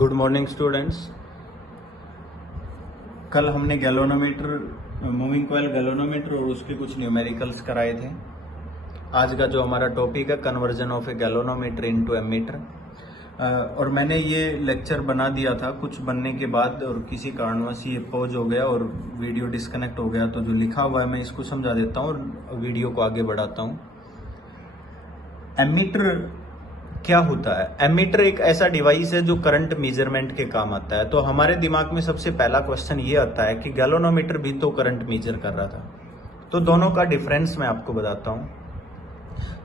Good morning students. कल हमने galvanometer, moving coil galvanometer और उसके कुछ न्यूमेरिकल्स कराए थे। आज का जो हमारा टॉपिक है conversion of a galvanometer into ammeter, और मैंने ये लेक्चर बना दिया था कुछ बनने के बाद और किसी कारणवश ये पॉज हो गया और वीडियो डिस्कनेक्ट हो गया। तो जो लिखा हुआ है मैं इसको समझा देता हूँ और वीडियो को आगे बढ़ाता हूँ। एमीटर क्या होता है? एमीटर एक ऐसा डिवाइस है जो करंट मेजरमेंट के काम आता है। तो हमारे दिमाग में सबसे पहला क्वेश्चन ये आता है कि गैल्वेनोमीटर भी तो करंट मेजर कर रहा था। तो दोनों का डिफरेंस मैं आपको बताता हूँ।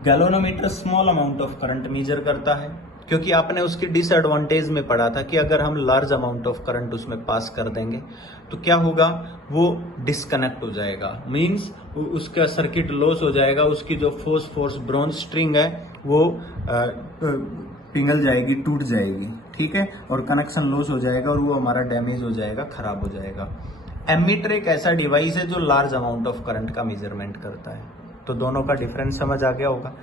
Galvanometer small amount of current measure करता है, क्योंकि आपने उसकी डिसएडवांटेज में पढ़ा था कि अगर हम लार्ज अमाउंट ऑफ करंट उसमें पास कर देंगे तो क्या होगा, वो डिस्कनेक्ट हो जाएगा, मींस उसका सर्किट लॉस हो जाएगा, उसकी जो फोर्स ब्रॉन्ज स्ट्रिंग है वो पिघल जाएगी, टूट जाएगी, ठीक है, और कनेक्शन लॉस हो जाएगा और वो हमारा डैमेज हो जाएगा, खराब हो जाएगा। एमीटर एक ऐसा डिवाइस है जो लार्ज अमाउंट ऑफ करंट का मेजरमेंट करता है। तो दोनों का डिफरेंस समझ आ गया होगा।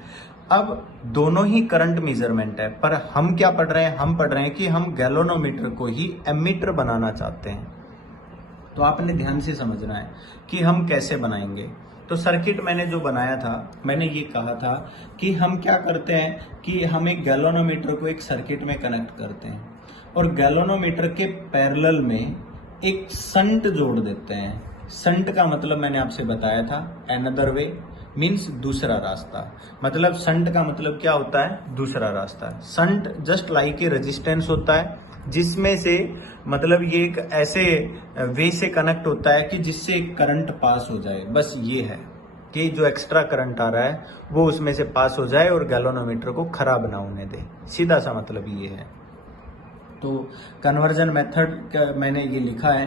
अब दोनों ही करंट मेजरमेंट है, पर हम क्या पढ़ रहे हैं? हम पढ़ रहे हैं कि हम गैल्वेनोमीटर को ही एमीटर बनाना चाहते हैं। तो आपने ध्यान से समझना है कि हम कैसे बनाएंगे। तो सर्किट मैंने जो बनाया था, मैंने ये कहा था कि हम क्या करते हैं कि हम एक गैल्वेनोमीटर को एक सर्किट में कनेक्ट करते हैं और गैल्वेनोमीटर के पैरेलल में एक शंट जोड़ देते हैं। शंट का मतलब मैंने आपसे बताया था, अनदर वे मीन्स दूसरा रास्ता। मतलब शंट का मतलब क्या होता है? दूसरा रास्ता। Shunt just like a resistance होता है, जिसमें से मतलब ये एक ऐसे वे से कनेक्ट होता है कि जिससे करंट पास हो जाए। बस ये है कि जो एक्स्ट्रा करंट आ रहा है वो उसमें से पास हो जाए और गैल्वेनोमीटर को खराब ना होने दे। सीधा सा मतलब ये है। तो कन्वर्जन मेथड मैंने ये लिखा है,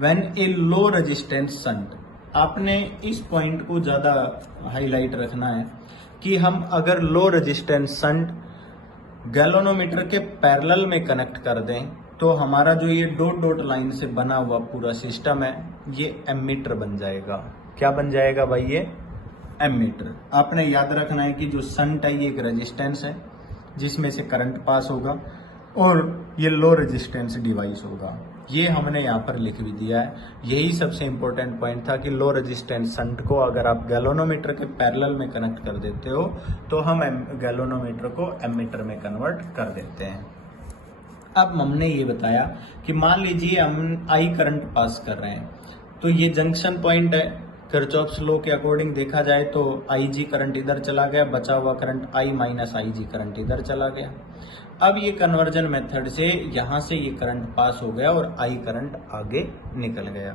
when A low resistance shunt. आपने इस पॉइंट को ज्यादा हाईलाइट रखना है कि हम अगर लो रेजिस्टेंस शंट गैल्वेनोमीटर के पैरेलल में कनेक्ट कर दें तो हमारा जो ये डॉट डॉट लाइन से बना हुआ पूरा सिस्टम है ये एमीटर बन जाएगा। क्या बन जाएगा भाई? ये एमीटर। आपने याद रखना है कि जो शंट है ये एक रेजिस्टेंस है जिसमें से करंट पास होगा और ये लो रेजिस्टेंस डिवाइस होगा। ये हमने यहाँ पर लिख भी दिया है। यही सबसे इंपॉर्टेंट पॉइंट था कि लो रेजिस्टेंस शंट को अगर आप गैल्वेनोमीटर के पैरेलल में कनेक्ट कर देते हो तो हम गैल्वेनोमीटर को एमीटर में कन्वर्ट कर देते हैं। अब हमने ये बताया कि मान लीजिए हम आई करंट पास कर रहे हैं, तो ये जंक्शन पॉइंट है। किरचॉफ्स लॉ के अकॉर्डिंग देखा जाए तो आई जी करंट इधर चला गया, बचा हुआ current I minus I G current इधर चला गया। अब ये कन्वर्जन मेथड से यहां से ये करंट पास हो गया और आई करंट आगे निकल गया।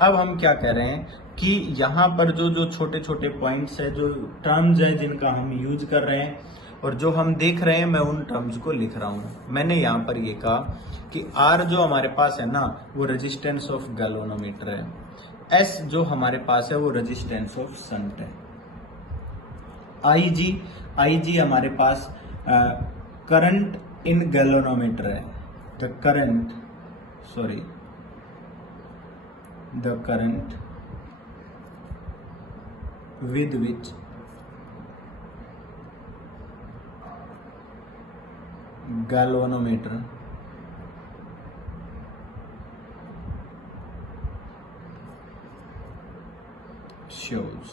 अब हम क्या कह रहे हैं कि यहाँ पर जो छोटे छोटे पॉइंट्स है, जो टर्म्स है जिनका हम यूज कर रहे हैं और जो हम देख रहे हैं, मैं उन टर्म्स को लिख रहा हूं। मैंने यहाँ पर ये कहा कि आर जो हमारे पास है ना वो रेजिस्टेंस ऑफ गैल्वेनोमीटर है, एस जो हमारे पास है वो रेजिस्टेंस ऑफ शंट है, आई जी हमारे पास करंट इन गैल्वेनोमीटर है, the current with which galvanometer shows,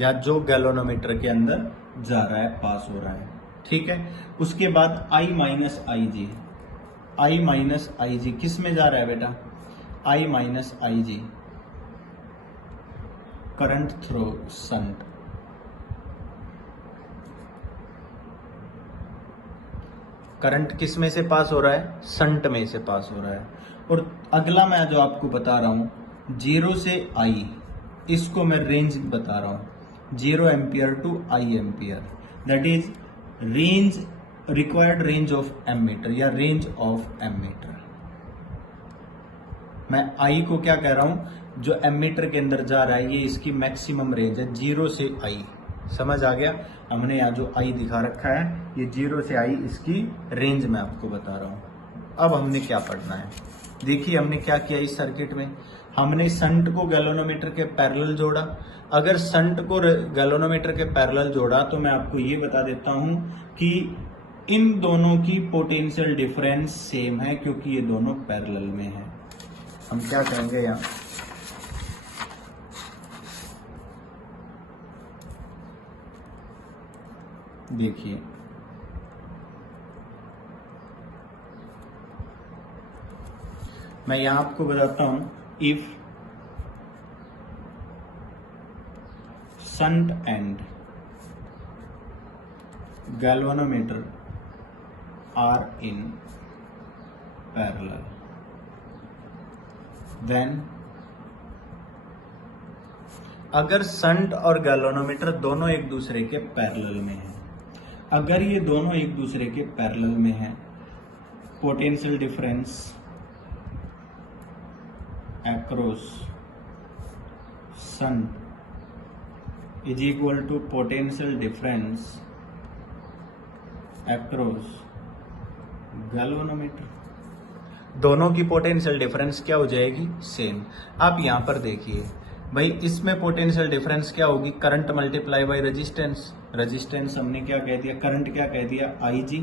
या जो गैल्वेनोमीटर के अंदर जा रहा है, पास हो रहा है, ठीक है। उसके बाद आई माइनस आई जी किस में जा रहा है बेटा? आई minus I G current through shunt. Current किस में से पास हो रहा है? शंट में से पास हो रहा है। और अगला मैं जो आपको बता रहा हूं 0 से आई, इसको मैं रेंज बता रहा हूं, 0 ampere to I ampere, that is range, required range of ammeter या रेंज ऑफ एमीटर। मैं आई को क्या कह रहा हूं? जो एमीटर के अंदर जा रहा है ये इसकी मैक्सिमम रेंज है 0 से आई। समझ आ गया? हमने यहाँ जो आई दिखा रखा है ये 0 से आई, इसकी रेंज मैं आपको बता रहा हूं। अब हमने क्या पढ़ना है, देखिए हमने क्या किया इस सर्किट में। हमने शंट को गैल्वेनोमीटर के पैरेलल जोड़ा। अगर शंट को गैल्वेनोमीटर के पैरेलल जोड़ा तो मैं आपको ये बता देता हूं कि इन दोनों की पोटेंशियल डिफरेंस सेम है क्योंकि ये दोनों पैरेलल में है। हम क्या कहेंगे यहां, देखिए मैं यहां आपको बताता हूं, if shunt and galvanometer are in parallel, then अगर शंट और गैल्वेनोमीटर दोनों एक दूसरे के पैरेलल में हैं, अगर ये दोनों एक दूसरे के पैरेलल में हैं, potential difference across shunt is equal to potential difference across galvanometer. दोनों की पोटेंशियल डिफरेंस क्या हो जाएगी, सेम। आप यहां पर देखिए भाई, इसमें पोटेंशियल डिफरेंस क्या होगी, current multiply by resistance. Resistance हमने क्या कह दिया, करंट क्या कह दिया IG,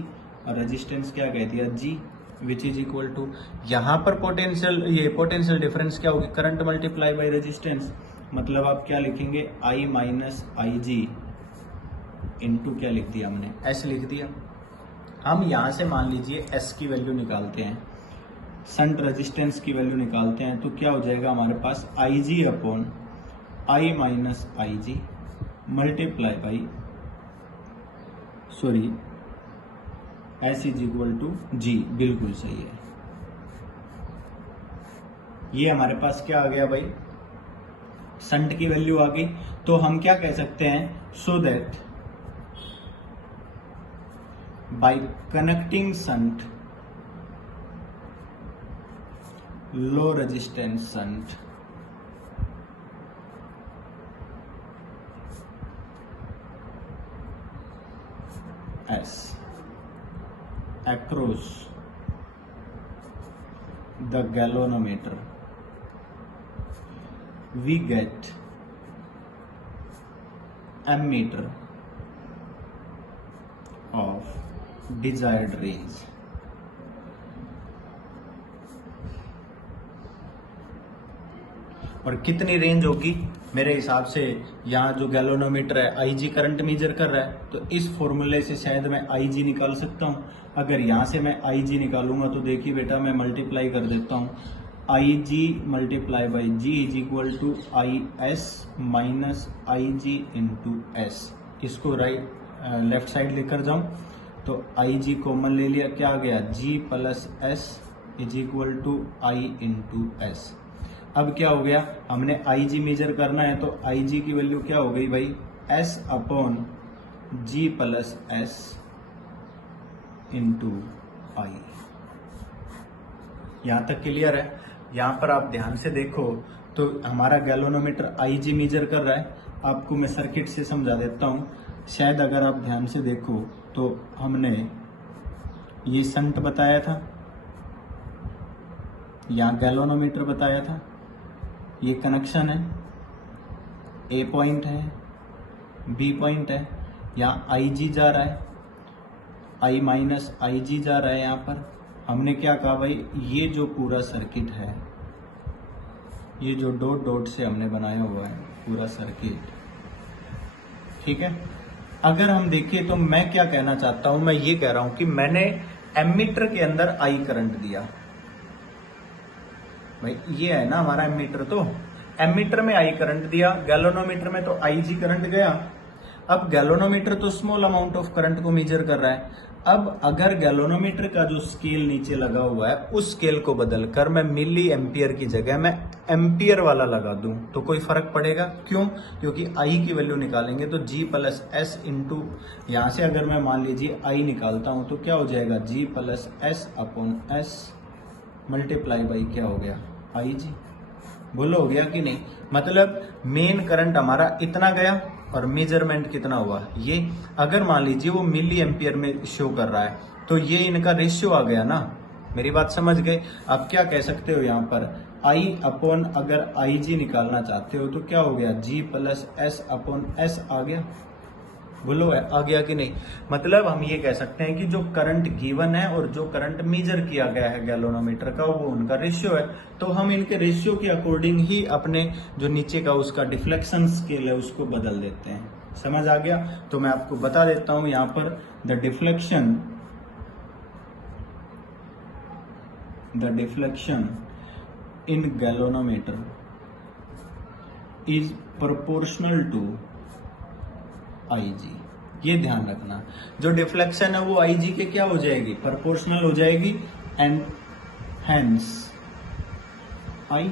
और रेजिस्टेंस क्या कह दिया G, which is equal to, यहां पर पोटेंशियल डिफरेंस क्या होगी, करंट मल्टीप्लाई बाय रेजिस्टेंस। मतलब आप क्या लिखेंगे, I माइनस IG इंटू क्या लिख दिया हमने, S लिख दिया। हम यहां से मान लीजिए S की वैल्यू निकालते हैं, शंट रेजिस्टेंस की वैल्यू निकालते हैं, तो क्या हो जाएगा हमारे पास IG upon I minus IG multiply by S is equal to G। बिल्कुल सही है, ये हमारे पास क्या आ गया भाई, शंट की वैल्यू आ गई। तो हम क्या कह सकते हैं, so that by connecting shunt, low resistance shunt S across the galvanometer, we get ammeter of desired range। और कितनी रेंज होगी, मेरे हिसाब से यहाँ जो गैल्वेनोमीटर है IG करंट मेजर कर रहा है, तो इस फॉर्मूले से शायद मैं IG निकाल सकता हूँ। अगर यहाँ से मैं IG निकालूंगा तो देखिए बेटा, मैं मल्टीप्लाई कर देता हूँ, IG multiply by G is equal to IS minus IG into S। इसको लेफ्ट साइड लेकर जाऊं तो IG कॉमन ले लिया, क्या आ गया, G plus S is equal to I into S। अब क्या हो गया, हमने IG मेजर करना है तो IG की वैल्यू क्या हो गई भाई, S upon G plus S into I। यहां तक क्लियर है। यहां पर आप ध्यान से देखो तो हमारा गैल्वेनोमीटर IG मेजर कर रहा है। आपको मैं सर्किट से समझा देता हूं, शायद अगर आप ध्यान से देखो तो हमने ये शंट बताया था, यहाँ गैल्वेनोमीटर बताया था, ये कनेक्शन है, A पॉइंट है, B पॉइंट है, यहाँ IG जा रहा है, I माइनस IG जा रहा है। यहाँ पर हमने क्या कहा भाई, ये जो पूरा सर्किट है, ये जो डॉट डॉट से हमने बनाया हुआ है पूरा सर्किट, ठीक है। अगर हम देखें तो मैं क्या कहना चाहता हूं, मैं ये कह रहा हूं कि मैंने एमीटर के अंदर I करंट दिया भाई, ये है ना हमारा एमीटर, तो एमीटर में I करंट दिया, गैल्वेनोमीटर में तो IG करंट गया। अब गैल्वेनोमीटर तो स्मॉल अमाउंट ऑफ करंट को मेजर कर रहा है। अब अगर गैल्वेनोमीटर का जो स्केल नीचे लगा हुआ है, उस स्केल को बदलकर मैं मिली एम्पियर की जगह मैं एम्पियर वाला लगा दूं तो कोई फर्क पड़ेगा? क्यों? क्योंकि I की वैल्यू निकालेंगे तो G प्लस S इंटू, यहां से अगर मैं मान लीजिए I निकालता हूं तो क्या हो जाएगा, G plus S upon S multiply by क्या हो गया, IG। बोलो हो गया कि नहीं? मतलब मेन करंट हमारा इतना गया और मेजरमेंट कितना हुआ ये। अगर मान लीजिए वो मिली एम्पियर में शो कर रहा है तो ये इनका रेशियो आ गया ना। मेरी बात समझ गए? आप क्या कह सकते हो यहाँ पर, I अपॉन अगर IG निकालना चाहते हो तो क्या हो गया, G plus S upon S आ गया। बोलो आ गया कि नहीं। मतलब हम ये कह सकते हैं कि जो करंट गिवन है और जो करंट मेजर किया गया है गैल्वेनोमीटर का, वो उनका रेशियो है। तो हम इनके रेशियो के अकॉर्डिंग ही अपने जो नीचे का उसका डिफ्लेक्शन स्केल है उसको बदल देते हैं। समझ आ गया। तो मैं आपको बता देता हूं यहां पर the deflection in galvanometer is proportional to IG। ये ध्यान रखना, जो डिफ्लेक्शन है वो IG के क्या हो जाएगी, प्रोपोर्शनल हो जाएगी, एंड हेंस I,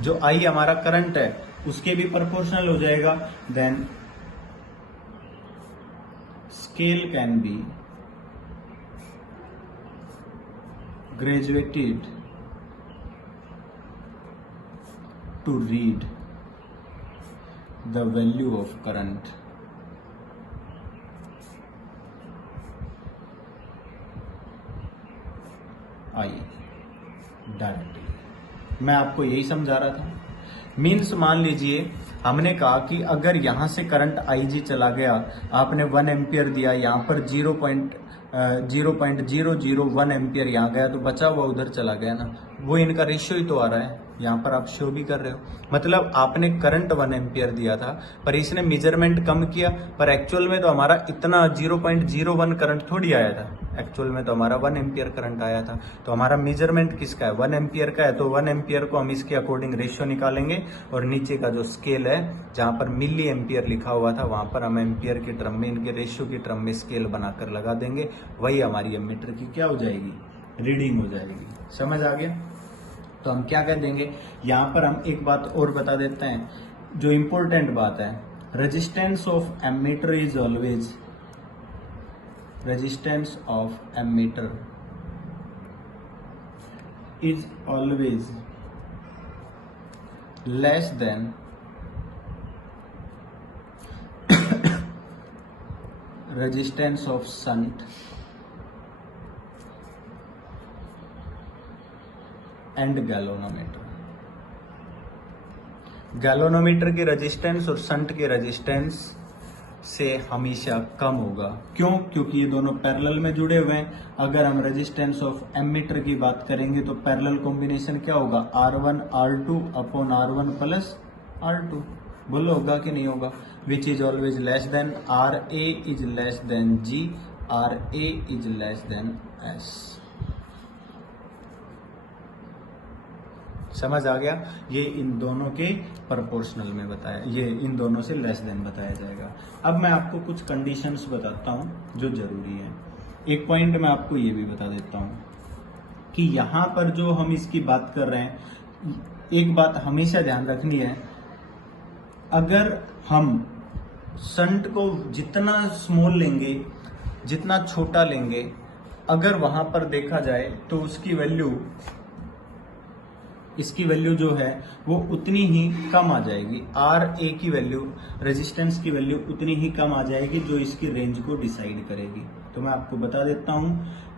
जो I हमारा करंट है उसके भी प्रोपोर्शनल हो जाएगा। Then scale can be graduated to read the value of current I directly. मैं आपको यही समझा रहा था। मीन्स मान लीजिए हमने कहा कि अगर यहां से करंट IG चला गया, आपने 1 एम्पियर दिया, यहां पर 0.001 एम्पियर यहाँ गया, तो बचा हुआ उधर चला गया ना, वो इनका रेशियो ही तो आ रहा है। यहाँ पर आप शो भी कर रहे हो, मतलब आपने करंट 1 एम्पियर दिया था पर इसने मेजरमेंट कम किया, पर एक्चुअल में तो हमारा इतना 0.01 करंट थोड़ी आया था, एक्चुअल में तो हमारा 1 एम्पियर करंट आया था। तो हमारा मेजरमेंट किसका है, 1 एम्पियर का है, तो 1 एम्पियर को हम इसके अकॉर्डिंग रेशियो निकालेंगे और नीचे का जो स्केल है जहां पर मिली एम्पियर लिखा हुआ था वहां पर हम एम्पियर के टर्म में, इनके रेशियो के टर्म में स्केल बनाकर लगा देंगे। वही हमारी एमीटर की क्या हो जाएगी, रीडिंग हो जाएगी। समझ आ गया। तो हम क्या कह देंगे, यहां पर हम एक बात और बता देते हैं जो इंपॉर्टेंट बात है, resistance of ammeter is always, resistance of ammeter is always less than resistance of shunt and galvanometer. Galvanometer की रेजिस्टेंस और शंट के रेजिस्टेंस से हमेशा कम होगा। क्यों? क्योंकि ये दोनों पैरेलल में जुड़े हुए हैं। अगर हम रेजिस्टेंस ऑफ एमीटर की बात करेंगे तो पैरेलल कॉम्बिनेशन क्या होगा, R1 R2 upon R1 plus R2। बोलो होगा कि नहीं होगा। Which is always less then RA is less than G, RA is less than S। समझ आ गया। ये इन दोनों के प्रोपोर्शनल में बताया, ये इन दोनों से लेस देन बताया जाएगा। अब मैं आपको कुछ कंडीशंस बताता हूं जो जरूरी है। एक पॉइंट मैं आपको ये भी बता देता हूं कि यहां पर जो हम इसकी बात कर रहे हैं, एक बात हमेशा ध्यान रखनी है, अगर हम शंट को जितना स्मॉल लेंगे, जितना छोटा लेंगे, अगर वहां पर देखा जाए तो उसकी वैल्यू, इसकी वैल्यू जो है वो उतनी ही कम आ जाएगी। RA की वैल्यू, रेजिस्टेंस की वैल्यू उतनी ही कम आ जाएगी जो इसकी रेंज को डिसाइड करेगी। तो मैं आपको बता देता हूं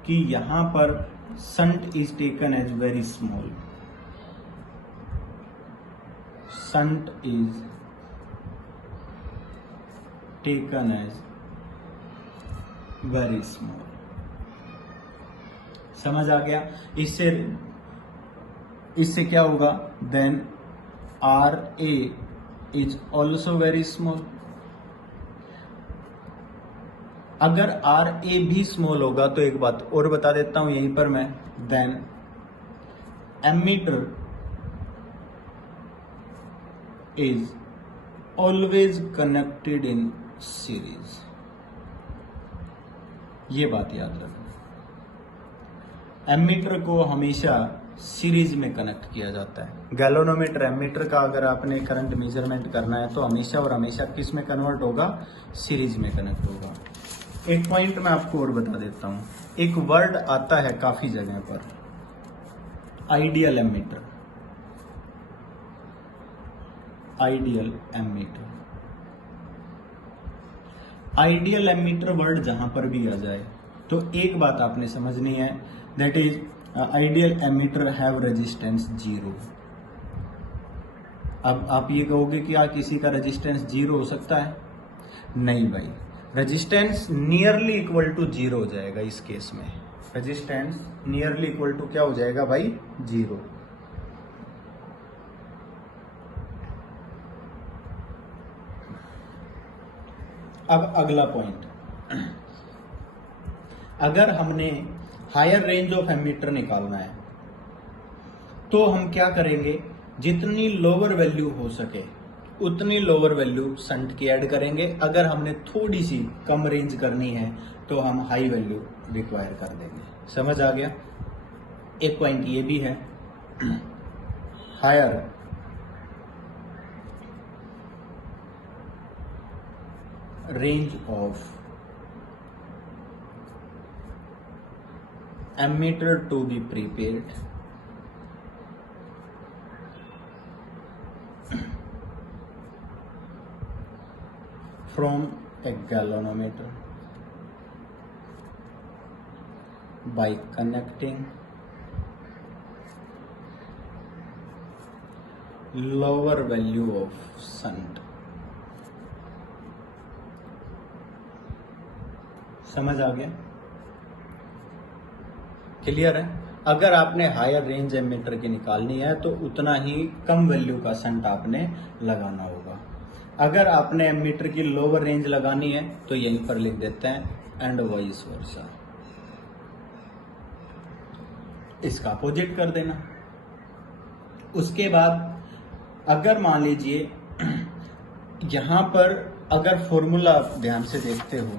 कि यहां पर shunt is taken as very small, shunt is taken as very small. समझ आ गया। इससे क्या होगा, then RA is also very small. अगर RA भी स्मॉल होगा तो एक बात और बता देता हूं यहीं पर मैं, then ammeter is always connected in series. ये बात याद रखना, एमीटर को हमेशा सीरीज में कनेक्ट किया जाता है। गैल्वेनोमीटर एमीटर का अगर आपने करंट मेजरमेंट करना है तो हमेशा और हमेशा किस में कन्वर्ट होगा, सीरीज में कनेक्ट होगा। एक पॉइंट मैं आपको और बता देता हूं, एक वर्ड आता है काफी जगह पर, ideal ammeter. Ideal ammeter, ideal ammeter word जहां पर भी आ जाए तो एक बात आपने समझनी है, that is ideal ammeter have resistance 0। अब आप ये कहोगे कि क्या किसी का रेजिस्टेंस 0 हो सकता है? नहीं भाई, रेजिस्टेंस नियरली इक्वल टू 0 हो जाएगा इस केस में। रेजिस्टेंस नियरली इक्वल टू क्या हो जाएगा भाई? 0। अब अगला पॉइंट, अगर हमने हायर रेंज ऑफ एमीटर निकालना है तो हम क्या करेंगे? जितनी लोअर वैल्यू हो सके उतनी लोअर वैल्यू शंट की ऐड करेंगे। अगर हमने थोड़ी सी कम रेंज करनी है तो हम हाई वैल्यू रिक्वायर कर देंगे। समझ आ गया? एक पॉइंट ये भी है, higher range of ammeter to be prepared from a galvanometer by connecting lower value of shunt। समझ आ गया? क्लियर है? अगर आपने हायर रेंज एमीटर की निकालनी है तो उतना ही कम वैल्यू का शंट आपने लगाना होगा। अगर आपने एमीटर की लोअर रेंज लगानी है तो यहीं पर लिख देते हैं एंड वाइस वर्सा, इसका अपोजिट कर देना। उसके बाद अगर मान लीजिए यहां पर अगर फॉर्मूला आप ध्यान से देखते हो,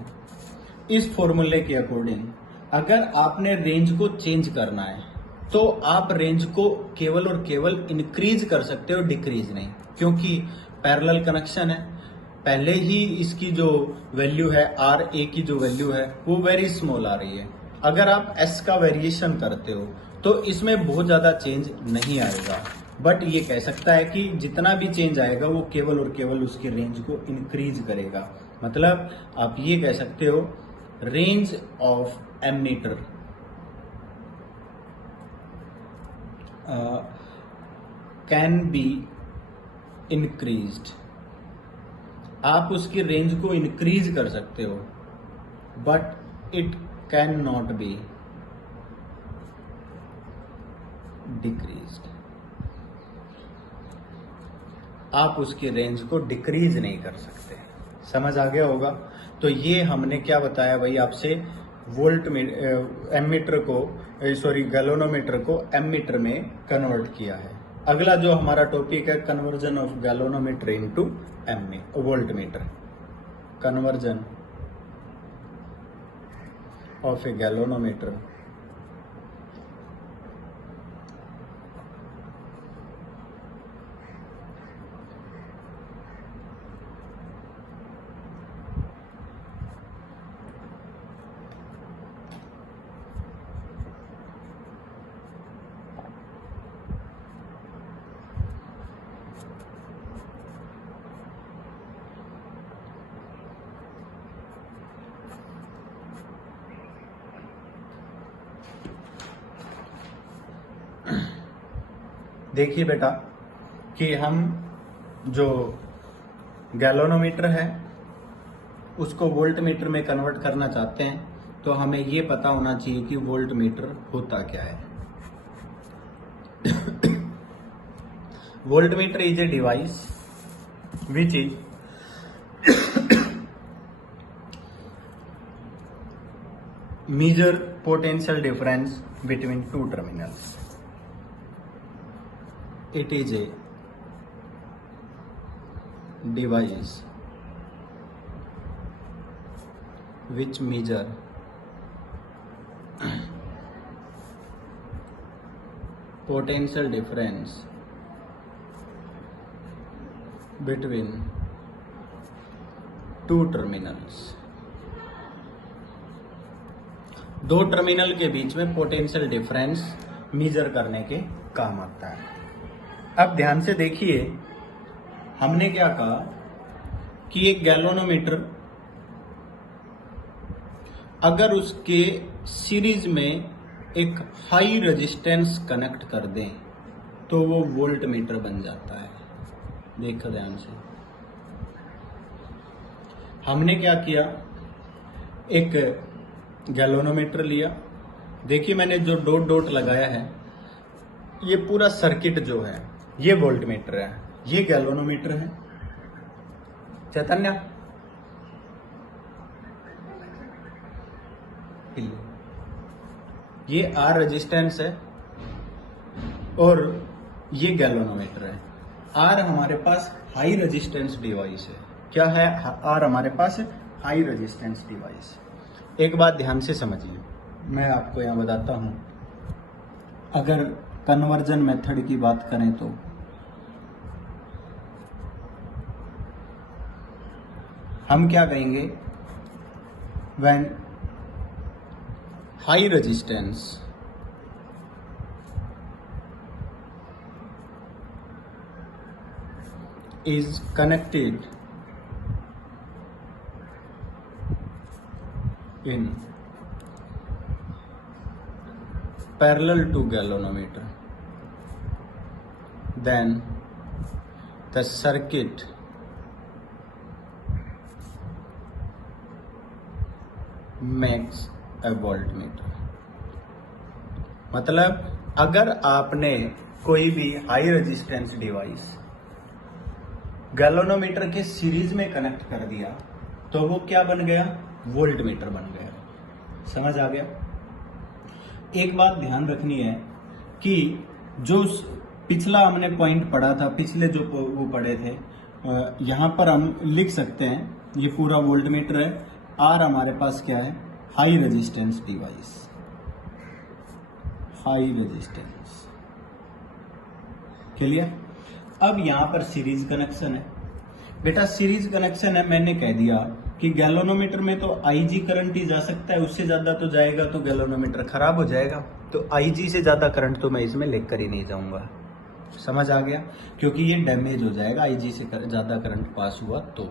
इस फॉर्मूले के अकॉर्डिंग अगर आपने रेंज को चेंज करना है तो आप रेंज को केवल और केवल इंक्रीज कर सकते हो, डिक्रीज नहीं, क्योंकि पैरेलल कनेक्शन है। पहले ही इसकी जो वैल्यू है आर ए की जो वैल्यू है वो वेरी स्मॉल आ रही है। अगर आप एस का वेरिएशन करते हो तो इसमें बहुत ज्यादा चेंज नहीं आएगा, बट ये कह सकता है कि जितना भी चेंज आएगा वो केवल और केवल उसकी रेंज को इंक्रीज करेगा। मतलब आप ये कह सकते हो range of ammeter can be increased. आप उसकी रेंज को इंक्रीज कर सकते हो, but it can not be decreased. आप उसकी रेंज को डिक्रीज नहीं कर सकते। समझ आ गया होगा? तो ये हमने क्या बताया भाई आपसे, वोल्ट एमीटर को गैल्वेनोमीटर को एमीटर में कन्वर्ट किया है। अगला जो हमारा टॉपिक है conversion of galvanometer into volt meter. Conversion of a galvanometer देखिए बेटा कि हम जो गैल्वेनोमीटर है उसको वोल्ट मीटर में कन्वर्ट करना चाहते हैं तो हमें ये पता होना चाहिए कि वोल्ट मीटर होता क्या है। Volt meter is a device which is measure potential difference between two terminals. It is a device which measure potential difference between two terminals. दो टर्मिनल के बीच में पोटेंशियल डिफरेंस मेजर करने के काम आता है। अब ध्यान से देखिए हमने क्या कहा कि एक गैल्वेनोमीटर अगर उसके सीरीज में एक हाई रेजिस्टेंस कनेक्ट कर दें तो वो वोल्ट मीटर बन जाता है। देखो ध्यान से, हमने क्या किया, एक गैल्वेनोमीटर लिया। देखिए मैंने जो डॉट डॉट लगाया है, ये पूरा सर्किट जो है ये वोल्टमीटर है, ये गैल्वेनोमीटर है। चैतन्य, ये आर रेजिस्टेंस है और ये गैल्वेनोमीटर है। आर हमारे पास हाई रेजिस्टेंस डिवाइस है। क्या है आर हमारे पास? High resistance device. एक बात ध्यान से समझिए, मैं आपको यहां बताता हूं। अगर कन्वर्जन मेथड की बात करें तो हम क्या कहेंगे, when high resistance is connected in parallel to galvanometer, then the circuit makes a voltmeter। मतलब अगर आपने कोई भी हाई रेजिस्टेंस डिवाइस गैल्वेनोमीटर के सीरीज में कनेक्ट कर दिया तो वो क्या बन गया? वोल्टमीटर बन गया। समझ आ गया? एक बात ध्यान रखनी है कि जो पिछला हमने पॉइंट पढ़ा था, पिछले जो वो पढ़े थे, यहां पर हम लिख सकते हैं ये पूरा वोल्टमीटर है। आर हमारे पास क्या है? High resistance device, high resistance. Clear? अब यहां पर सीरीज कनेक्शन है। बेटा सीरीज कनेक्शन है, मैंने कह दिया कि गैल्वेनोमीटर में तो आईजी करंट ही जा सकता है, उससे ज्यादा तो जाएगा तो गैल्वेनोमीटर खराब हो जाएगा। तो आईजी से ज्यादा करंट तो मैं इसमें लेकर ही नहीं जाऊंगा। समझ आ गया? क्योंकि ये डैमेज हो जाएगा आईजी से ज्यादा करंट पास हुआ तो,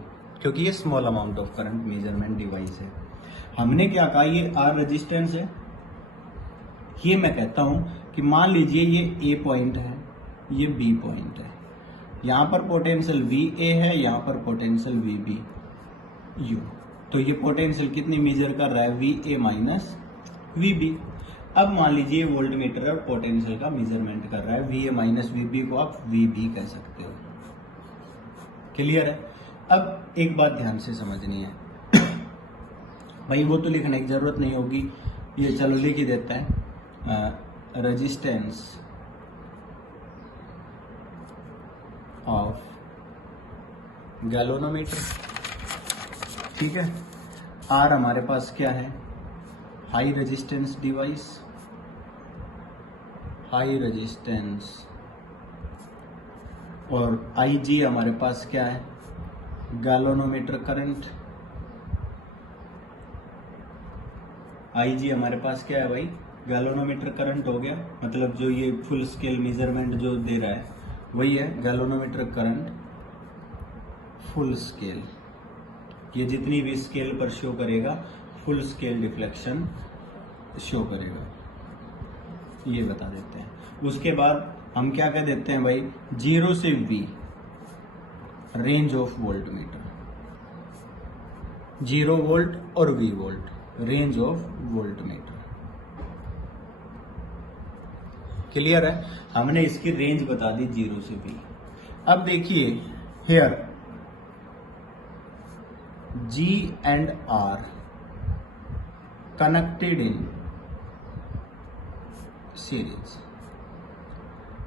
क्योंकि ये small amount of current measurement device है। हमने क्या कहा, ये आर रेजिस्टेंस है। ये मैं कहता हूं कि मान लीजिए ये ए पॉइंट है, ये बी पॉइंट है, यहां पर पोटेंशियल VA है, यहां पर पोटेंशियल VB U। तो ये पोटेंशियल कितनी मेजर कर रहा है? VA minus VB। अब मान लीजिए वोल्टमीटर और पोटेंशियल का मेजरमेंट कर रहा है, VA माइनस VB को आप VB कह सकते हो। क्लियर है? अब एक बात ध्यान से समझनी है भाई, वो तो लिखने की जरूरत नहीं होगी, ये चलो लिख ही देता है। रेजिस्टेंस ऑफ गैल्वेनोमीटर, ठीक है। आर हमारे पास क्या है? High resistance device, high resistance. और आईजी हमारे पास क्या है? Galvanometer current. आईजी हमारे पास क्या है भाई? गैल्वेनोमीटर करंट हो गया, मतलब जो ये फुल स्केल मेजरमेंट जो दे रहा है वही है गैल्वेनोमीटर करंट फुल स्केल। ये जितनी भी स्केल पर शो करेगा फुल स्केल डिफ्लेक्शन शो करेगा, ये बता देते हैं। उसके बाद हम क्या कह देते हैं भाई? 0 से V range of voltmeter, 0 volt और V volt, range of voltmeter. Clear है? हमने इसकी रेंज बता दी 0 से V। अब देखिए here G and R connected in series.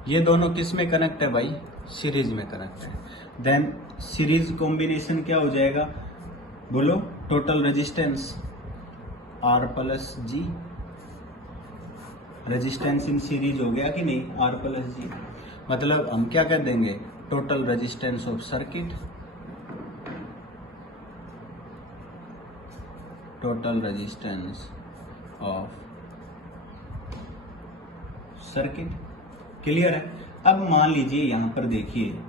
ये दोनों किस में कनेक्ट है भाई? सीरीज में कनेक्ट है। देन सीरीज कॉम्बिनेशन क्या हो जाएगा? बोलो, total resistance R plus G। Resistance in series हो गया कि नहीं? R plus G। मतलब हम क्या कह देंगे? Total resistance of circuit, total resistance of circuit. Clear है? अब मान लीजिए यहां पर देखिए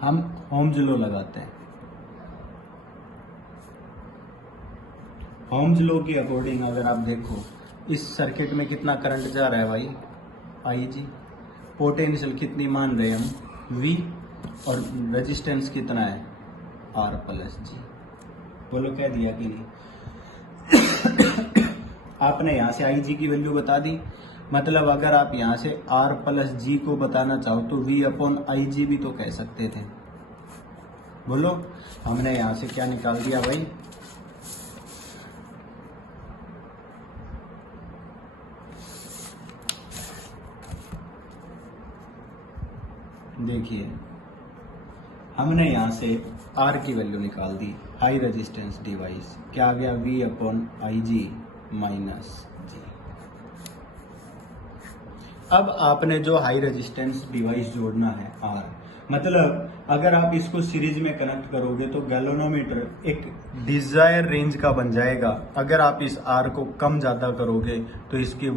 हम ओम्स लॉ लगाते हैं। ओम्स लॉ के अकॉर्डिंग अगर आप देखो, इस सर्किट में कितना करंट जा रहा है भाई? IG। पोटेंशियल कितनी मान रहे हैं हम? V और रेजिस्टेंस कितना है R प्लस जी। बोलो क्या दिया कि नहीं। आपने यहां से IG की वैल्यू बता दी, मतलब अगर आप यहां से R प्लस जी को बताना चाहो तो V अपॉन IG भी तो कह सकते थे। बोलो हमने यहां से क्या निकाल दिया भाई, देखिए हमने यहां से R की वैल्यू निकाल दी, हाई रेजिस्टेंस डिवाइस क्या आ गया V अपॉन IG माइनस जी। अब आपने जो हाई रेजिस्टेंस डिवाइस जोड़ना है R, मतलब अगर आप इसको सीरीज में कनेक्ट करोगे तो गैल्वेनोमीटर एक डिजायर रेंज का बन जाएगा। अगर आप इस R को कम ज्यादा करोगे तो इसकी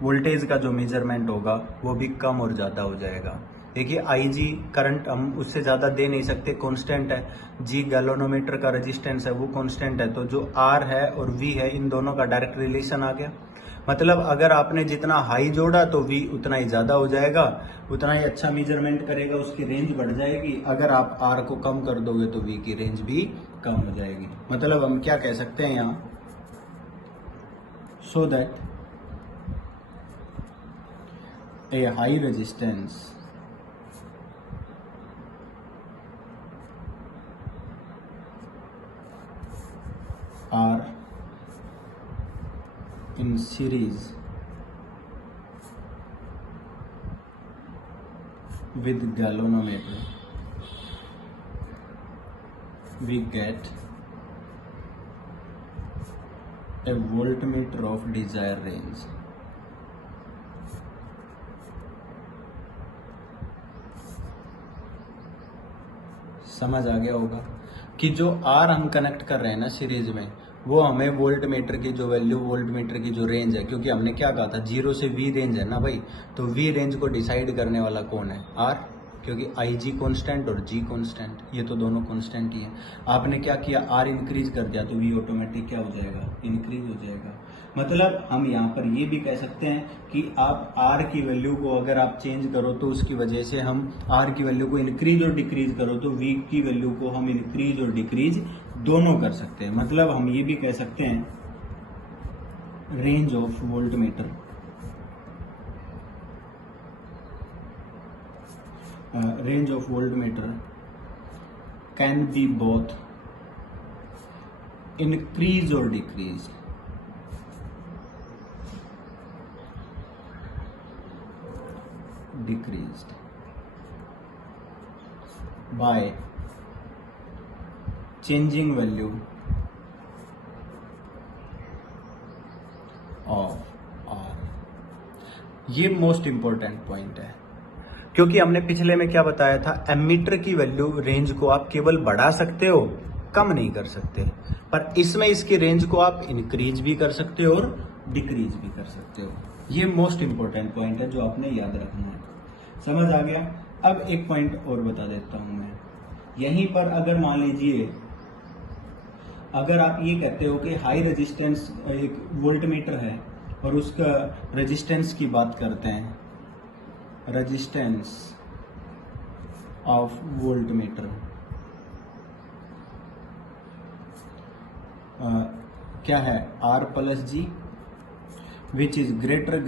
वोल्टेज का जो मेजरमेंट होगा वो भी कम और ज्यादा हो जाएगा। देखिए IG करंट हम उससे ज्यादा दे नहीं सकते, कांस्टेंट है। G गैल्वेनोमीटर का रेजिस्टेंस है वो कांस्टेंट है, तो जो R है और V है इन दोनों का डायरेक्ट रिलेशन आ गया। मतलब अगर आपने जितना हाई जोड़ा तो V उतना ही ज्यादा हो जाएगा, उतना ही अच्छा मेजरमेंट करेगा, उसकी रेंज बढ़ जाएगी। अगर आप R को कम कर दोगे तो V की रेंज भी कम हो जाएगी। मतलब हम क्या कह सकते हैं यहाँ, so that A high resistance R in series with galvanometer we get a voltmeter of desired range। समझ आ गया होगा कि जो R हम कनेक्ट कर रहे हैं ना सीरीज में, वो हमें वोल्ट मीटर की जो वैल्यू, वोल्ट मीटर की जो रेंज है, क्योंकि हमने क्या कहा था 0 से V रेंज है ना भाई, तो V रेंज को डिसाइड करने वाला कौन है R, क्योंकि IG कांस्टेंट और G कांस्टेंट, ये तो दोनों कांस्टेंट ही हैं। आपने क्या किया R इंक्रीज कर दिया तो V ऑटोमेटिक क्या हो जाएगा, इंक्रीज हो जाएगा। मतलब हम यहाँ पर ये भी कह सकते हैं कि आप R की वैल्यू को अगर आप चेंज करो तो उसकी वजह से हम R की वैल्यू को इंक्रीज और डिक्रीज करो तो V की वैल्यू को हम इंक्रीज और डिक्रीज दोनों कर सकते हैं। मतलब हम ये भी कह सकते हैं range of voltmeter range of voltmeter can be both increase or decrease by changing value of R। ये मोस्ट इंपॉर्टेंट पॉइंट है, क्योंकि हमने पिछले में क्या बताया था, एमीटर की वैल्यू रेंज को आप केवल बढ़ा सकते हो, कम नहीं कर सकते, पर इसमें इसकी रेंज को आप इंक्रीज भी कर सकते हो और डिक्रीज भी कर सकते हो। ये मोस्ट इंपॉर्टेंट पॉइंट है जो आपने याद रखना है। समझ आ गया। अब एक पॉइंट और बता देता हूं मैं, यहीं पर अगर मान लीजिए अगर आप ये कहते हो कि हाई रेजिस्टेंस एक वोल्टमीटर है और उसका रेजिस्टेंस की बात करते हैं, रेजिस्टेंस ऑफ वोल्टमीटर क्या है R plus G, which is greater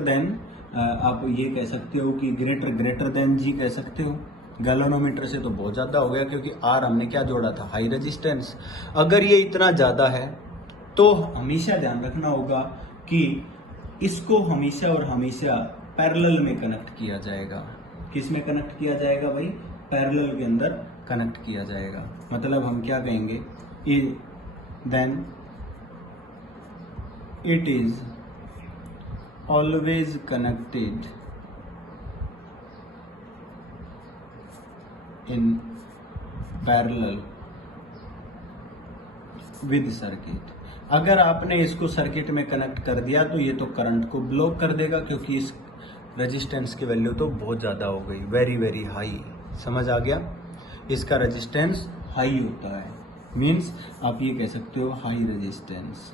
than, आप ये कह सकते हो कि ग्रेटर देन जी कह सकते हो। गैल्वेनोमीटर से तो बहुत ज्यादा हो गया, क्योंकि R हमने क्या जोड़ा था, हाई रेजिस्टेंस। अगर ये इतना ज्यादा है तो हमेशा ध्यान रखना होगा कि इसको हमेशा और हमेशा पैरेलल में कनेक्ट किया जाएगा। किस में कनेक्ट किया जाएगा भाई, पैरेलल के अंदर कनेक्ट किया जाएगा। मतलब हम क्या कहेंगे, then it is always connected in parallel with circuit. अगर आपने इसको सर्किट में कनेक्ट कर दिया तो ये तो करंट को ब्लॉक कर देगा, क्योंकि इस रेजिस्टेंस की वैल्यू तो बहुत ज्यादा हो गई, वेरी वेरी हाई। समझ आ गया, इसका रेजिस्टेंस हाई होता है, मींस आप ये कह सकते हो हाई रेजिस्टेंस।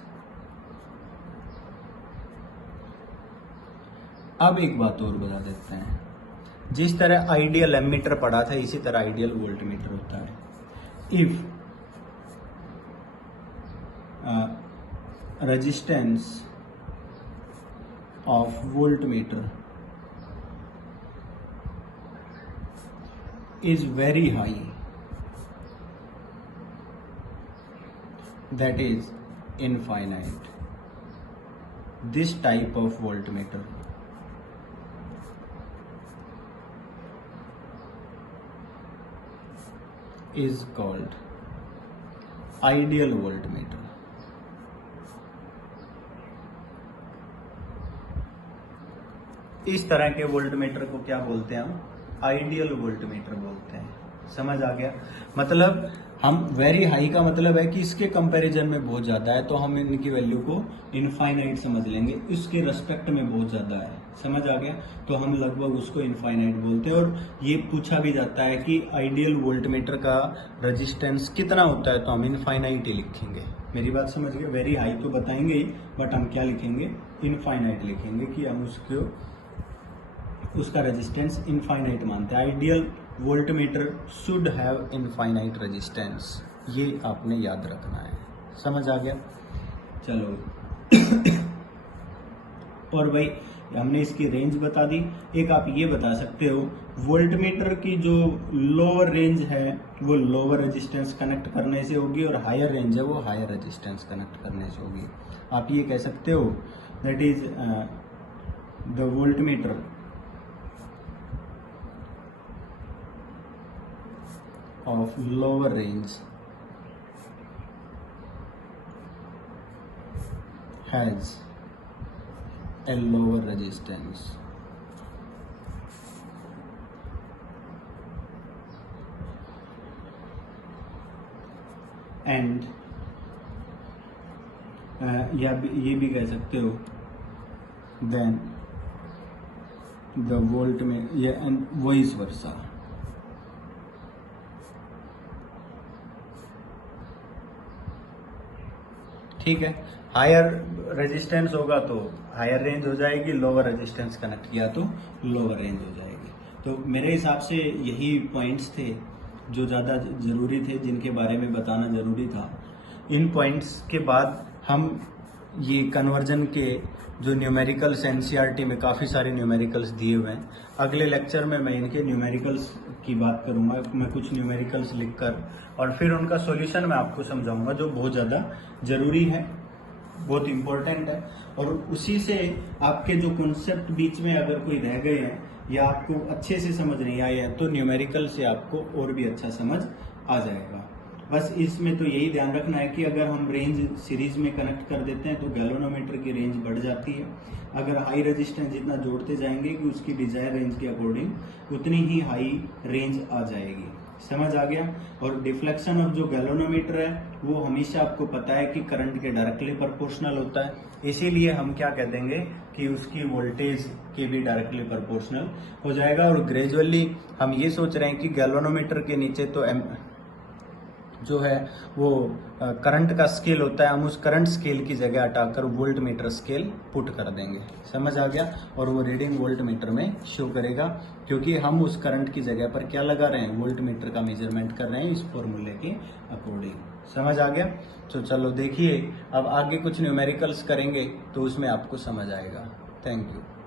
अब एक बात और बता देते हैं, जिस तरह आइडियल एमीटर पढ़ा था इसी तरह आइडियल वोल्टमीटर होता है. If resistance of voltmeter is very high, that is infinite, this type of voltmeter is called ideal voltmeter. इस तरह के वोल्टमीटर को क्या बोलते हैं हम? आइडियल वोल्टमीटर बोलते हैं. समझ आ गया? मतलब हम वेरी हाई का मतलब है कि इसके कंपैरिजन में बहुत ज्यादा है, तो हम इनकी वैल्यू को इनफाइनाइट समझ लेंगे. इसके रेस्पेक्ट में बहुत ज्यादा है. समझ आ गया? तो हम लगभग उसको इनफाइनाइट बोलते हैं. और ये पूछा भी जाता है कि आइडियल वोल्टमीटर का रेजिस्टेंस कितना होता है, तो हम इनफाइनाइट ही लिखेंगे. मेरी बात समझ गए? वेरी हाई तो बताएंगे ही, बट हम क्या लिखेंगे? इनफाइनाइट लिखेंगे कि हम उसका रेजिस्टेंस इनफाइनाइट मानते हैं. Ideal voltmeter should have infinite resistance. ये आपने याद रखना है. समझ आ गया? चलो. और भाई हमने इसकी रेंज बता दी. एक आप ये बता सकते हो, वोल्टमीटर की जो लोअर रेंज है वो लोअर रेजिस्टेंस कनेक्ट करने से होगी, और हायर रेंज है वो हायर रेजिस्टेंस कनेक्ट करने से होगी. आप ये कह सकते हो that is the voltmeter of lower range has a lower resistance and या ये भी कह सकते हो then the voltmeter and vice versa. ठीक है. हायर रेजिस्टेंस होगा तो हायर रेंज हो जाएगी, लोअर रेजिस्टेंस कनेक्ट किया तो लोअर रेंज हो जाएगी. तो मेरे हिसाब से यही पॉइंट्स थे जो ज़्यादा ज़रूरी थे, जिनके बारे में बताना ज़रूरी था. इन पॉइंट्स के बाद हम ये कन्वर्जन के जो न्यूमेरिकल्स एनसीईआरटी में काफ़ी सारे न्यूमेरिकल्स दिए हुए हैं, अगले लेक्चर में मैं इनके न्यूमेरिकल्स की बात करूंगा. मैं कुछ न्यूमेरिकल्स लिखकर और फिर उनका सॉल्यूशन मैं आपको समझाऊंगा, जो बहुत ज़्यादा ज़रूरी है, बहुत इम्पोर्टेंट है. और उसी से आपके जो कॉन्सेप्ट बीच में अगर कोई रह गए हैं या आपको अच्छे से समझ नहीं आए हैं, तो न्यूमेरिकल से आपको और भी अच्छा समझ आ जाएगा. बस इसमें तो यही ध्यान रखना है कि अगर हम रेंज सीरीज में कनेक्ट कर देते हैं तो गैल्वेनोमीटर की रेंज बढ़ जाती है. अगर हाई रेजिस्टेंस जितना जोड़ते जाएंगे कि उसकी डिजायर रेंज के अकॉर्डिंग उतनी ही हाई रेंज आ जाएगी. समझ आ गया? और डिफ्लेक्शन ऑफ जो गैल्वेनोमीटर है वो हमेशा आपको पता है कि करंट के डायरेक्टली प्रोपोर्शनल होता है. इसीलिए हम क्या कह देंगे कि उसकी वोल्टेज के भी डायरेक्टली प्रोपोर्शनल हो जाएगा. और ग्रेजुअली हम ये सोच रहे हैं कि गैल्वेनोमीटर के नीचे तो जो है वो करंट का स्केल होता है, हम उस करंट स्केल की जगह हटाकर वोल्ट मीटर स्केल पुट कर देंगे. समझ आ गया? और वो रीडिंग वोल्ट मीटर में शो करेगा, क्योंकि हम उस करंट की जगह पर क्या लगा रहे हैं? वोल्ट मीटर का मेजरमेंट कर रहे हैं इस फॉर्मूले के अकॉर्डिंग. समझ आ गया? तो चलो देखिए, अब आगे कुछ न्यूमेरिकल्स करेंगे तो उसमें आपको समझ आएगा. Thank you.